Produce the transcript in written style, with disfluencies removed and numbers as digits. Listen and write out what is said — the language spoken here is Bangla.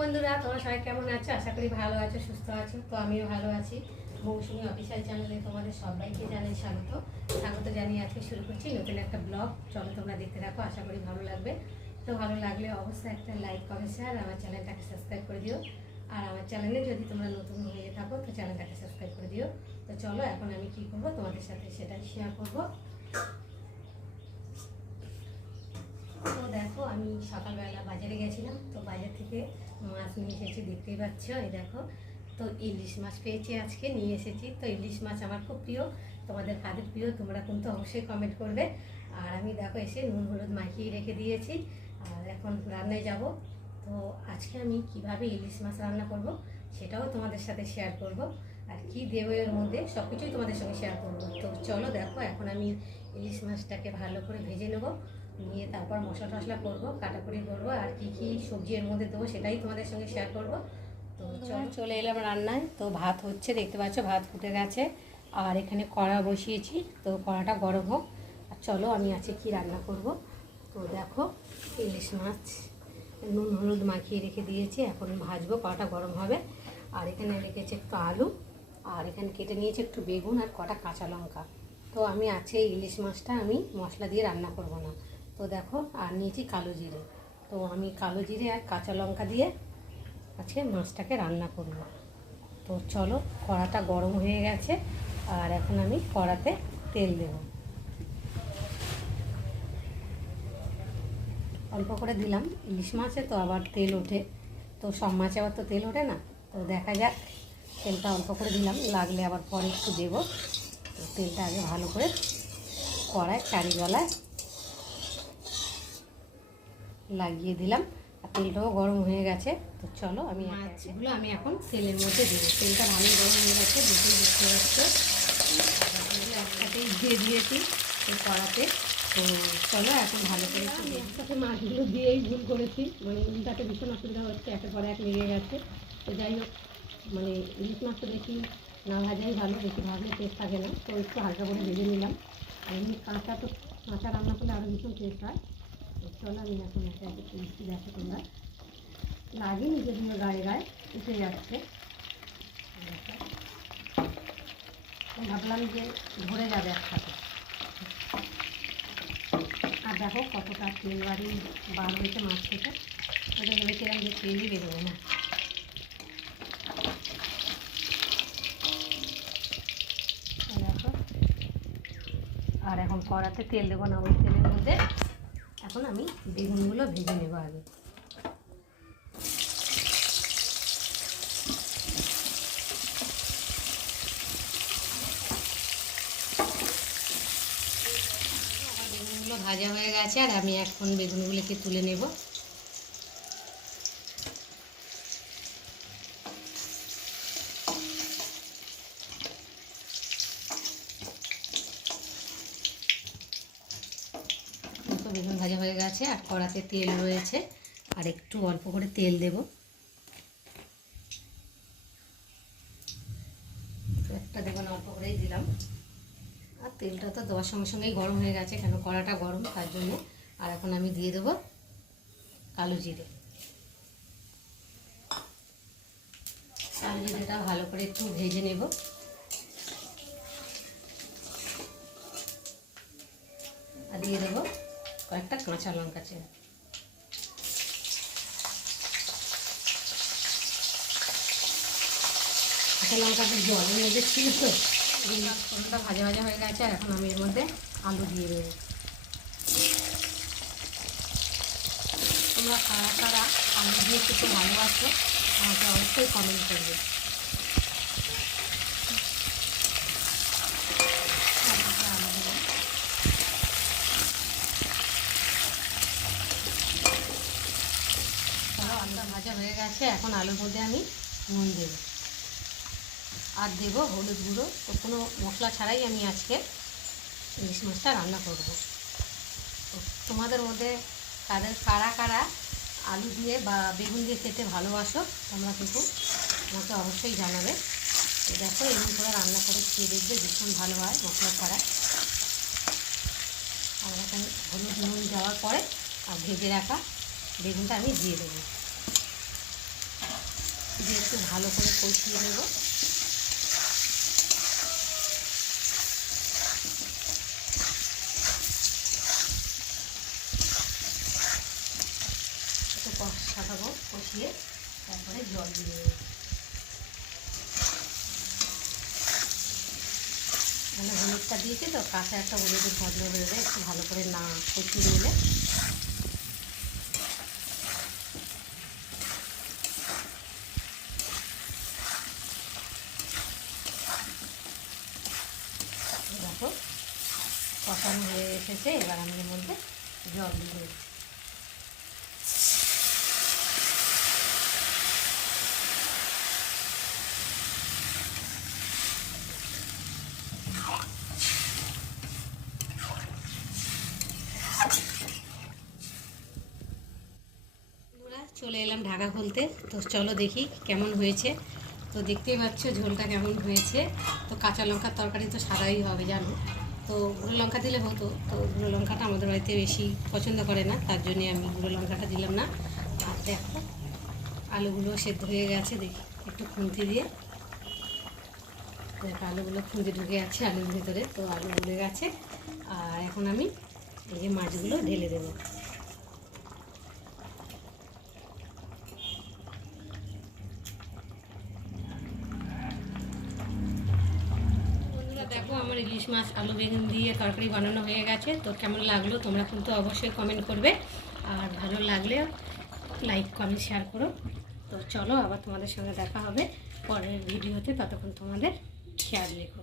বন্ধুরা, তোমরা সবাই কেমন আছো? আশা করি ভালো আছো, সুস্থ আছো। তো আমিও ভালো আছি। মৌসুমী অফিসিয়াল চ্যানেলে তোমাদের সবাইকে জানাই স্বাগত জানিয়ে আজকে শুরু করছি নতুন একটা ব্লগ। চলো তোমরা দেখতে থাকো, আশা করি ভালো লাগবে। তো ভালো লাগলে অবশ্যই একটা লাইক, কমেন্ট, শেয়ার, আমার চ্যানেলটাকে সাবস্ক্রাইব করে দিও। আর আমার চ্যানেলে যদি তোমরা নতুন হয়ে থাকো তো চ্যানেলটাকে সাবস্ক্রাইব করে দিও। তো চলো এখন আমি কি করবো তোমাদের সাথে সেটাই শেয়ার করবো। তো দেখো, আমি সকালবেলা বাজারে গেছিলাম, তো বাজার থেকে মাছ নিয়ে এসেছি, দেখতেই পাচ্ছ। এই দেখো, তো ইলিশ মাছ পেয়েছি, আজকে নিয়ে এসেছি। তো ইলিশ মাছ আমার খুব প্রিয়। তোমাদের কাদের প্রিয় তোমরা কিন্তু অবশ্যই কমেন্ট করবে। আর আমি দেখো এসে নুন হলুদ মাখিয়ে রেখে দিয়েছি, আর এখন রান্নায় যাব। তো আজকে আমি কিভাবে ইলিশ মাছ রান্না করব সেটাও তোমাদের সাথে শেয়ার করব। আর কি দেবো এর মধ্যে সব কিছুই তোমাদের সঙ্গে শেয়ার করবো। তো চলো দেখো, এখন আমি ইলিশ মাছটাকে ভালো করে ভেজে নেবো, নিয়ে তারপর মশলা টশলা করবো, কাটাকুটি করবো, আর কি কি সবজি এর মধ্যে দেবো সেটাই তোমাদের সঙ্গে শেয়ার করবো। তো চলে এলাম রান্নায়। তো ভাত হচ্ছে, দেখতে পাচ্ছ ভাত ফুটে গেছে। আর এখানে কড়া বসিয়েছি, তো কড়াটা গরম হোক। আর চলো আমি আজকে কি রান্না করব। তো দেখো, ইলিশ মাছ নুন হলুদ মাখিয়ে রেখে দিয়েছি, এখন ভাজবো, কড়াটা গরম হবে। আর এখানে রেখেছি একটু আলু, আর এখানে কেটে নিয়েছি একটু বেগুন আর কটা কাঁচা লঙ্কা। তো আমি আছে ইলিশ মাছটা আমি মশলা দিয়ে রান্না করব না। তো দেখো, আর নিয়েছি কালো জিরে। তো আমি কালো জিরে আর কাঁচা লঙ্কা দিয়ে আজকে মাছটাকে রান্না করব। তো চলো, কড়াটা গরম হয়ে গেছে, আর এখন আমি কড়াতে তেল দেব। অল্প করে দিলাম, ইলিশ মাছে তো আবার তেল ওঠে, তো সব মাছে আবার তো তেল ওঠে না। তো দেখা যাক, তেলটা অল্প করে দিলাম, লাগলে আবার পরে একটু দেবো। তো তেলটা আগে ভালো করে কড়ায় চারিগলায় লাগিয়ে দিলাম, আর তেলটাও গরম হয়ে গেছে। তো চলো আমি মাছগুলো আমি এখন তেলের মধ্যে দেবো। তেলটা ভালোই গরম হয়ে গেছে, দেখতেই দেখতে পাচ্ছ। একসাথেই দিয়ে দিয়েছি এই কড়াতে। তো চলো এখন ভালো করে একসাথে মাছগুলো দিয়েই ভুল করেছি, মানে উল্টাতে ভীষণ অসুবিধা হচ্ছে, একের পর এক লেগে গেছে। তো যাই হোক, মানে ইলিশ মাছ তো বেশি না ভাজাই ভালো, বেশি ভাজলে টেস্ট থাকে না। তো একটু হালকা করে ভেজে নিলাম। আর এমনি কাঁচা রান্না করলে আরও ভীষণ টেস্ট হয়। চলো আমি এখন একটা মিষ্টি দেখো তোমরা, লাগিনি যদিও গায়ে গায়ে উঠে যাচ্ছে। ভাবলাম যে ধরে যাবে একসাথে। আর দেখো কতটা তেল বার হয়েছে মাছ থেকে, ওটা ভেবেছিলাম যে তেলই বেরোবে না। দেখো, আর এখন কড়াতে তেল দেবো না, ওই তেলের মধ্যে এখন আমি বেগুনগুলো ভেজে নেবো আগে। বেগুনগুলো ভাজা হয়ে গেছে, আর আমি এখন বেগুনগুলোকে তুলে নেব। বেগুন ভাজা হয়ে গেছে, আর কড়াতে তেল রয়েছে, আর একটু অল্প করে তেল দেব। একটা দেবো না, অল্প করেই দিলাম। আর তেলটা তো দেওয়ার সঙ্গে সঙ্গেই গরম হয়ে গেছে, কেন কড়াটা গরম তার জন্য। আর এখন আমি দিয়ে দেবো কালো জিরে। কালো জিরেটা ভালো করে একটু ভেজে নেব। আর দিয়ে দেবো কয়েকটা কাঁচা লঙ্কা চেরা। কাঁচা লঙ্কাটা জলের মধ্যে ছিল, তো ফোড়নটা ভাজা ভাজা হয়ে গেছে। আর এখন আমি এর মধ্যে আলু দিয়ে দেবো। তোমরা কারা কারা আলু দিয়ে খেতে ভালোবাসো আমাকে অবশ্যই কমেন্ট করবে। আলুটা ভাজা হয়ে গেছে, এখন আলুর মধ্যে আমি নুন দেবো, আর দেবো হলুদ গুঁড়ো। তো কোনো মশলা ছাড়াই আমি আজকে ইলিশ মাছটা রান্না করব। তো তোমাদের মধ্যে কারা কারা আলু দিয়ে বা বেগুন দিয়ে খেতে ভালোবাসো তোমরা কিন্তু আমাকে অবশ্যই জানাবে। তো দেখো, এমনি করে রান্না করে খেয়ে দেখবে, ভীষণ ভালো হয় মশলা ছাড়া। আর এখন হলুদ নুন দেওয়ার পরে আর ভেজে রাখা বেগুনটা আমি দিয়ে দেবো। দিয়ে একটু ভালো করে কষিয়ে নেব। একটু কষাবো, কষিয়ে তারপরে জল দিয়ে দেবো। মানে হলুদটা দিয়েছি তো, কাঁচা একটা হলুদের গন্ধ বেরোবে একটু ভালো করে না কষিয়ে নিলে। দেখো কষানো হয়ে এসেছে, এবার আমি এর মধ্যে জল দিয়ে দেবো। চলে এলাম ঢাকা খুলতে, তো চলো দেখি কেমন হয়েছে। তো দেখতেই পাচ্ছ ঝোলটা কেমন হয়েছে। তো কাঁচা লঙ্কার তরকারি তো সাদাই হবে জানো, তো গুঁড়ো লঙ্কা দিলে হতো, তো গুঁড়ো লঙ্কাটা আমাদের বাড়িতে বেশি পছন্দ করে না, তার জন্যে আমি গুঁড়ো লঙ্কাটা দিলাম না। আর দেখো আলুগুলো সেদ্ধ হয়ে গেছে, দেখি একটু খুন্তি দিয়ে দেখো আলুগুলো খুন্তি ঢুকে আছে আলুর ভিতরে, তো আলু গলে গেছে। আর এখন আমি এই যে মাছগুলো ঢেলে দেবো। দেখো আমার ইলিশ মাছ আলু বেগুন দিয়ে তরকারি বানানো হয়ে গেছে। তো কেমন লাগলো তোমরা কিন্তু অবশ্যই কমেন্ট করবে, আর ভালো লাগলে লাইক কমেন্ট শেয়ার করো। তো চলো আবার তোমাদের সঙ্গে দেখা হবে পরের ভিডিওতে, ততক্ষণ তোমাদের খেয়াল রেখো।